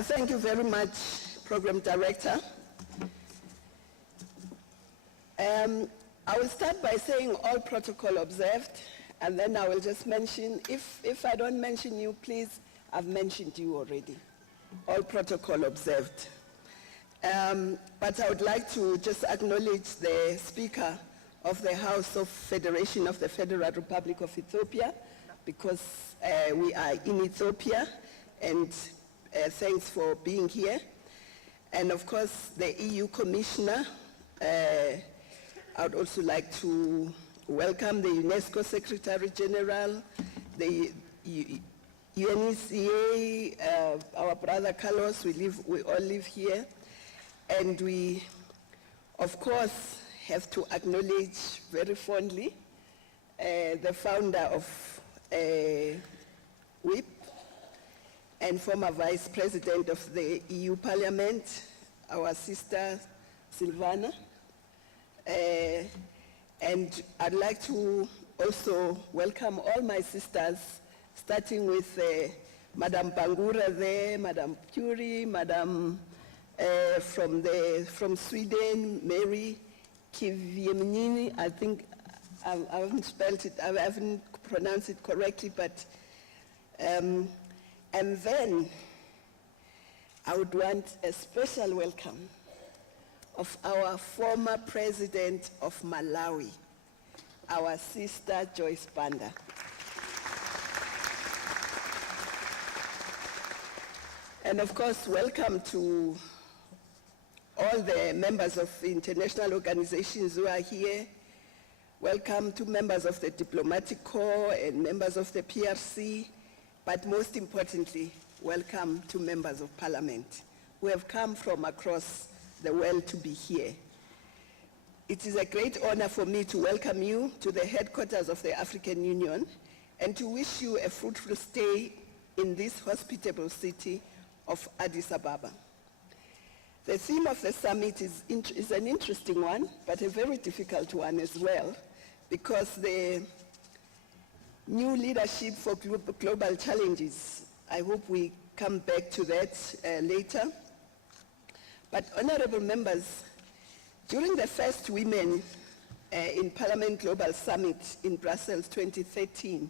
Thank you very much, Program Director. I will start by saying all protocol observed, and then I will just mention, if I don't mention you, please, I've mentioned you already. All protocol observed. But I would like to just acknowledge the Speaker of the House of Federation of the Federal Republic of Ethiopia, because we are in Ethiopia, and thanks for being here. And of course, the EU Commissioner, I would also like to welcome the UNESCO Secretary General, the UNECA, our brother Carlos, we all live here. And we, of course, have to acknowledge very fondly the founder of WIP and former Vice President of the EU Parliament, our sister Silvana. And I'd like to also welcome all my sisters, starting with Madam Bangura there, Madam Puri, Madam from Sweden, Mary Kiviemnini. I think I haven't spelled it, I haven't pronounced it correctly, but and then I would want a special welcome of our former president of Malawi, our sister Joyce Banda. And of course, welcome to all the members of international organizations who are here. Welcome to members of the Diplomatic Corps and members of the PRC, but most importantly, welcome to members of Parliament who have come from across the world to be here. It is a great honor for me to welcome you to the headquarters of the African Union and to wish you a fruitful stay in this hospitable city of Addis Ababa. The theme of the summit is an interesting one, but a very difficult one as well, because the new leadership for global challenges, I hope we come back to that later. But honorable members, during the first Women in Parliament Global Summit in Brussels 2013,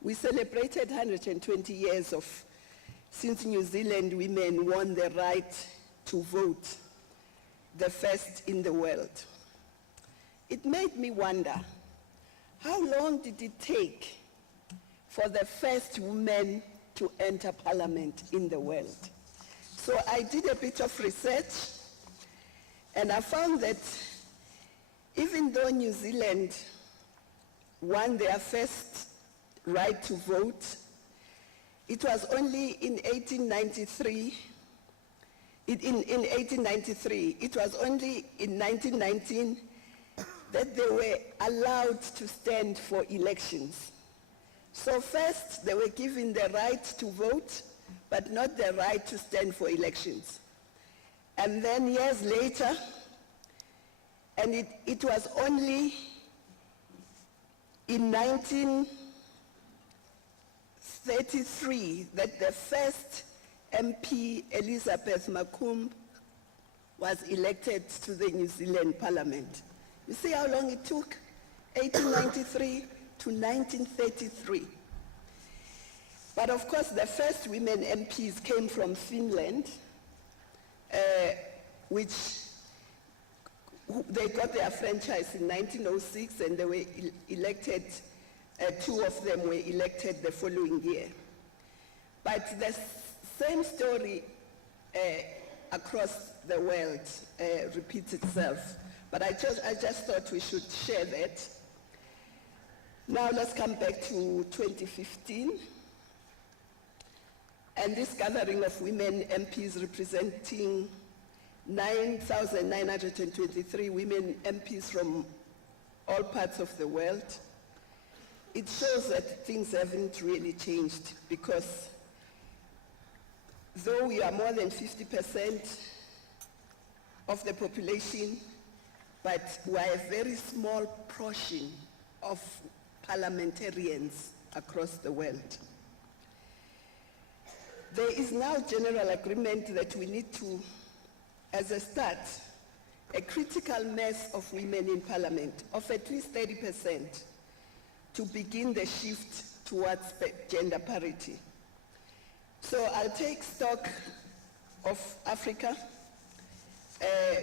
we celebrated 120 years since New Zealand women won the right to vote, the first in the world. It made me wonder, how long did it take for the first woman to enter Parliament in the world? So I did a bit of research, and I found that even though New Zealand won their first right to vote, it was only in 1893. In 1893, it was only in 1919 that they were allowed to stand for elections. So first, they were given the right to vote, but not the right to stand for elections. And then years later, and it was only in 1933 that the first MP, Elizabeth Macomb, was elected to the New Zealand Parliament. You see how long it took? 1893 to 1933. But of course, the first women MPs came from Finland, which they got their franchise in 1906, and they were elected, two of them were elected the following year. But the same story across the world repeats itself. But I just thought we should share that. Now let's come back to 2015. And this gathering of women MPs representing 9,923 women MPs from all parts of the world. It shows that things haven't really changed, because though we are more than 50% of the population, but we are a very small portion of parliamentarians across the world. There is now general agreement that we need to, as a start, a critical mass of women in parliament of at least 30% to begin the shift towards gender parity. So I'll take stock of Africa.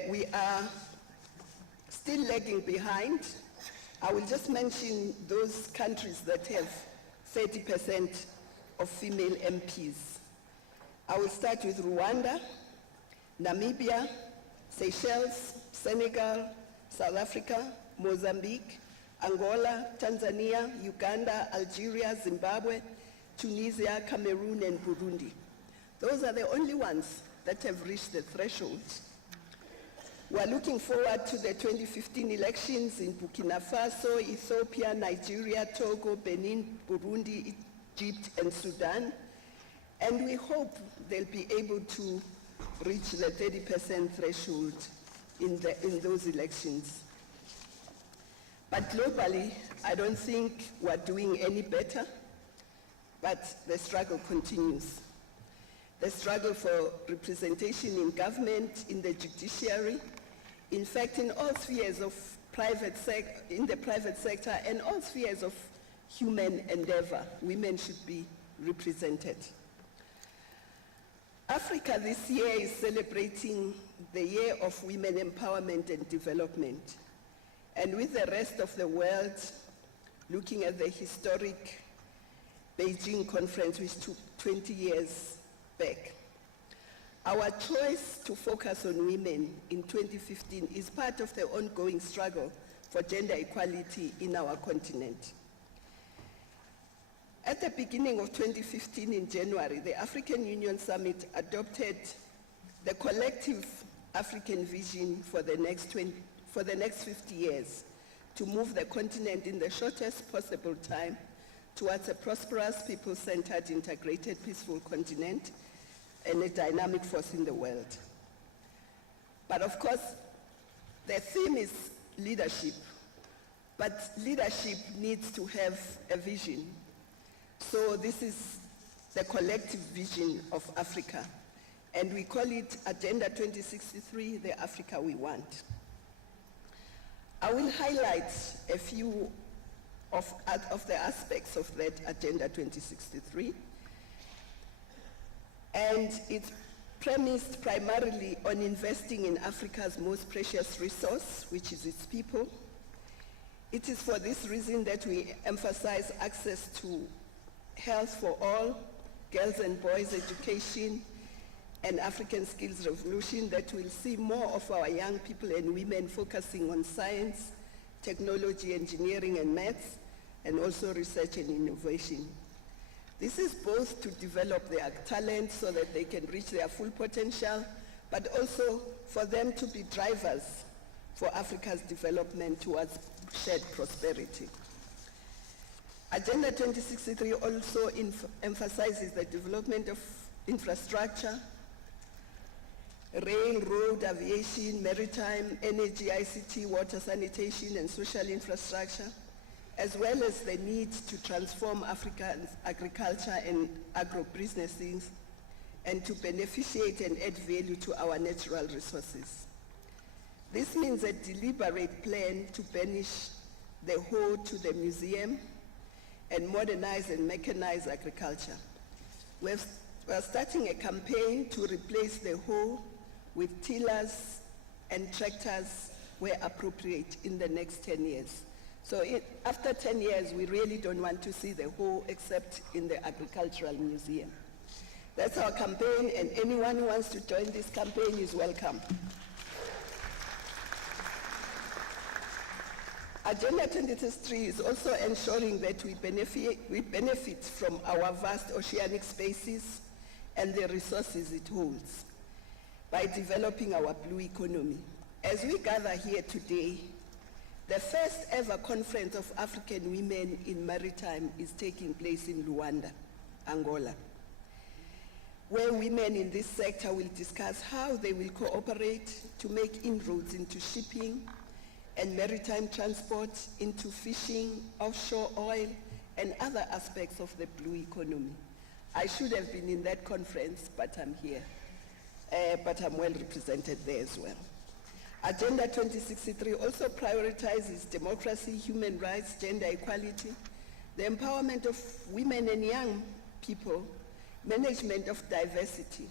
We are still lagging behind. I will just mention those countries that have 30% of female MPs. I will start with Rwanda, Namibia, Seychelles, Senegal, South Africa, Mozambique, Angola, Tanzania, Uganda, Algeria, Zimbabwe, Tunisia, Cameroon, and Burundi. Those are the only ones that have reached the threshold. We are looking forward to the 2015 elections in Burkina Faso, Ethiopia, Nigeria, Togo, Benin, Burundi, Egypt, and Sudan. And we hope they'll be able to reach the 30% threshold in those elections. But globally, I don't think we're doing any better, but the struggle continues. The struggle for representation in government, in the judiciary, in fact, in all spheres of in the private sector and all spheres of human endeavor, women should be represented. Africa this year is celebrating the Year of Women Empowerment and Development. And with the rest of the world looking at the historic Beijing conference, which took 20 years back. Our choice to focus on women in 2015 is part of the ongoing struggle for gender equality in our continent. At the beginning of 2015 in January, the African Union Summit adopted the collective African vision for the next 50 years to move the continent in the shortest possible time towards a prosperous, people-centered, integrated, peaceful continent and a dynamic force in the world. But of course, the theme is leadership, but leadership needs to have a vision. So this is the collective vision of Africa, and we call it Agenda 2063, the Africa we want. I will highlight a few of the aspects of that Agenda 2063, and it's premised primarily on investing in Africa's most precious resource, which is its people. It is for this reason that we emphasize access to health for all, girls and boys education, and African skills revolution, that will see more of our young people and women focusing on science, technology, engineering, and maths, and also research and innovation. This is both to develop their talent so that they can reach their full potential, but also for them to be drivers for Africa's development towards shared prosperity. Agenda 2063 also emphasizes the development of infrastructure, rail, road, aviation, maritime, energy, ICT, water, sanitation, and social infrastructure, as well as the need to transform Africa's agriculture and agro-businesses and to beneficiate and add value to our natural resources. This means a deliberate plan to banish the hoe to the museum and modernize and mechanize agriculture. We're starting a campaign to replace the hoe with tillers and tractors where appropriate in the next 10 years. So after 10 years, we really don't want to see the hoe except in the agricultural museum. That's our campaign, and anyone who wants to join this campaign is welcome. Agenda 2063 is also ensuring that we benefit from our vast oceanic spaces and the resources it holds by developing our blue economy. As we gather here today, the first ever conference of African women in maritime is taking place in Luanda, Angola, where women in this sector will discuss how they will cooperate to make inroads into shipping and maritime transport, into fishing, offshore oil, and other aspects of the blue economy. I should have been in that conference, but I'm here. But I'm well represented there as well. Agenda 2063 also prioritizes democracy, human rights, gender equality, the empowerment of women and young people, management of diversity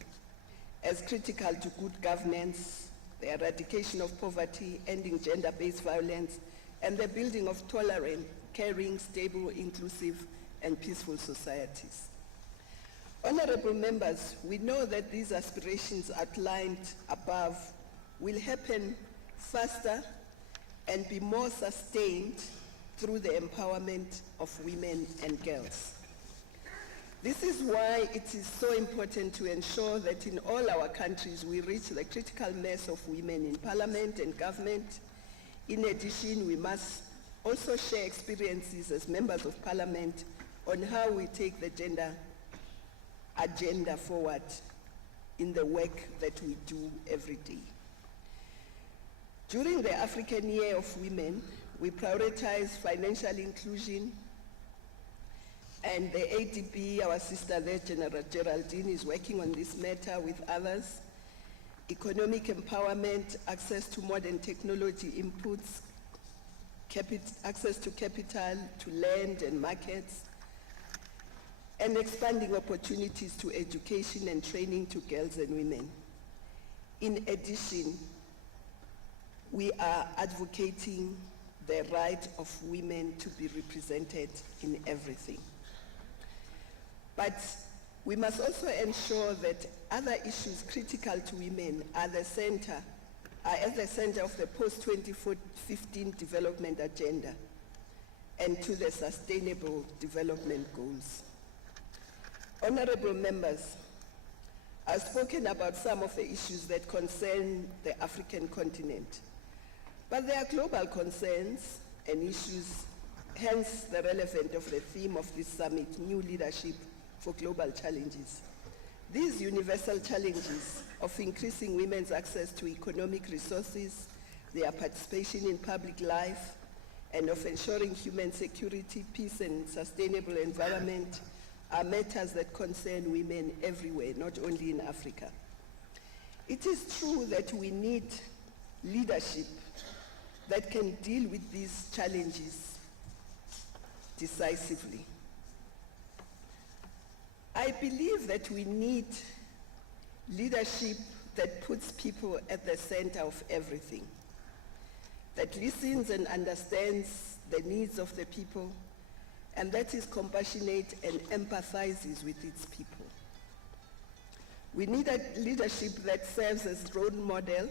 as critical to good governance, the eradication of poverty, ending gender-based violence, and the building of tolerant, caring, stable, inclusive, and peaceful societies. Honorable members, we know that these aspirations outlined above will happen faster and be more sustained through the empowerment of women and girls. This is why it is so important to ensure that in all our countries we reach the critical mass of women in parliament and government. In addition, we must also share experiences as members of parliament on how we take the gender agenda forward in the work that we do every day. During the African Year of Women, we prioritize financial inclusion, and the ADB, our sister there, General Geraldine, is working on this matter with others. Economic empowerment, access to modern technology inputs, access to capital, to land and markets, and expanding opportunities to education and training to girls and women. In addition, we are advocating the right of women to be represented in everything. But we must also ensure that other issues critical to women are at the center of the post-2015 development agenda and to the Sustainable Development Goals. Honorable members, I've spoken about some of the issues that concern the African continent, but there are global concerns and issues, hence the relevance of the theme of this summit, New Leadership for Global Challenges. These universal challenges of increasing women's access to economic resources, their participation in public life, and of ensuring human security, peace, and sustainable environment are matters that concern women everywhere, not only in Africa. It is true that we need leadership that can deal with these challenges decisively. I believe that we need leadership that puts people at the center of everything, that listens and understands the needs of the people, and that is compassionate and empathizes with its people. We need a leadership that serves as a role model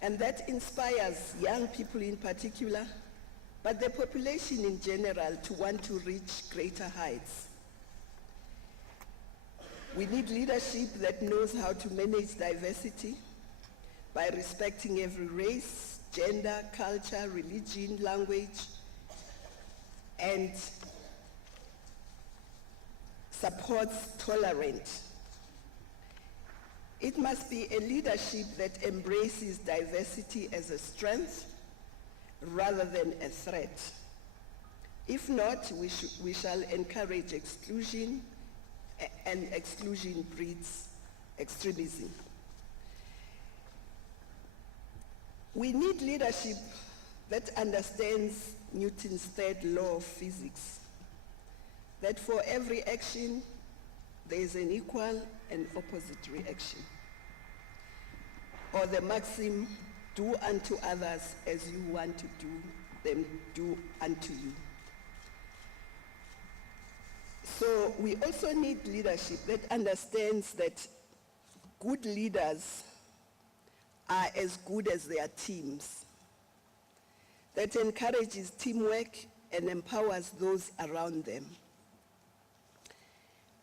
and that inspires young people in particular, but the population in general, to want to reach greater heights. We need leadership that knows how to manage diversity by respecting every race, gender, culture, religion, language, and supports tolerance. It must be a leadership that embraces diversity as a strength rather than a threat. If not, we shall encourage exclusion, and exclusion breeds extremism. We need leadership that understands Newton's third law of physics, that for every action, there is an equal and opposite reaction. Or the maxim, do unto others as you want to do them do unto you. So we also need leadership that understands that good leaders are as good as their teams, that encourages teamwork and empowers those around them.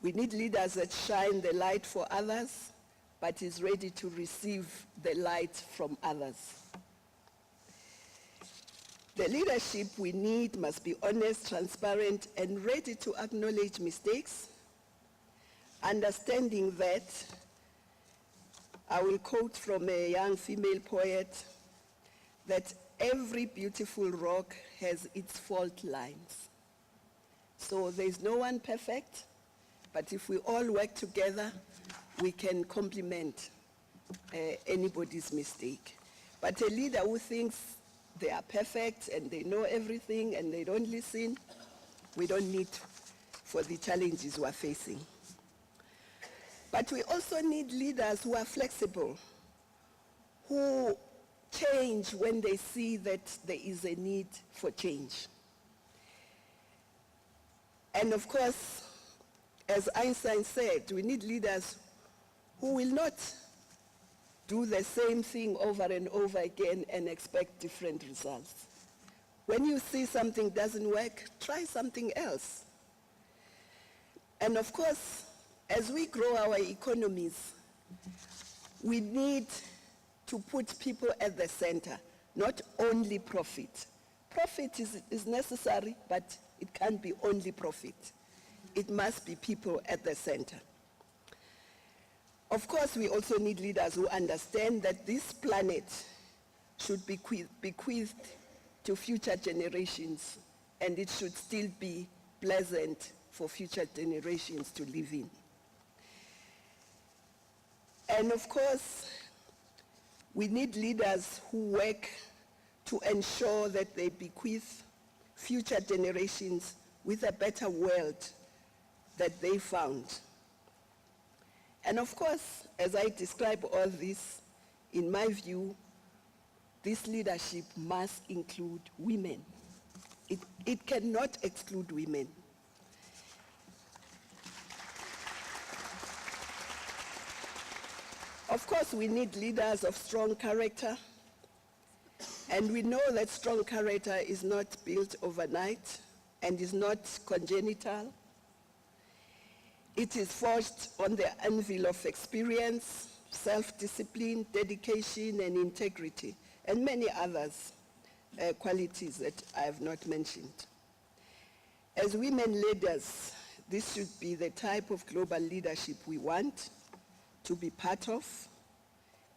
We need leaders that shine the light for others, but is ready to receive the light from others. The leadership we need must be honest, transparent, and ready to acknowledge mistakes, understanding that, I will quote from a young female poet, that every beautiful rock has its fault lines. So there's no one perfect, But if we all work together, we can complement anybody's mistake. But a leader who thinks they are perfect and they know everything and they don't listen, we don't need for the challenges we are facing. But we also need leaders who are flexible, who change when they see that there is a need for change. And of course, as Einstein said, we need leaders who will not do the same thing over and over again and expect different results. When you see something doesn't work, try something else. And of course, as we grow our economies, we need to put people at the center, not only profit. Profit is necessary, but it can't be only profit. It must be people at the center. Of course, we also need leaders who understand that this planet should be bequeathed to future generations, and it should still be pleasant for future generations to live in. And of course, we need leaders who work to ensure that they bequeath future generations with a better world that they found. And of course, as I describe all this, in my view, this leadership must include women. It cannot exclude women. Of course, we need leaders of strong character, and we know that strong character is not built overnight and is not congenital. It is forged on the anvil of experience, self-discipline, dedication, and integrity, and many others qualities that I have not mentioned. As women leaders, this should be the type of global leadership we want to be part of,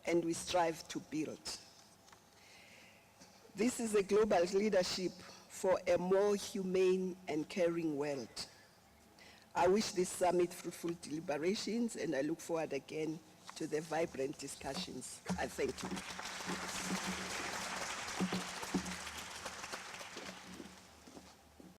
and we strive to build. This is a global leadership for a more humane and caring world. I wish this summit fruitful deliberations, and I look forward again to the vibrant discussions. I thank you.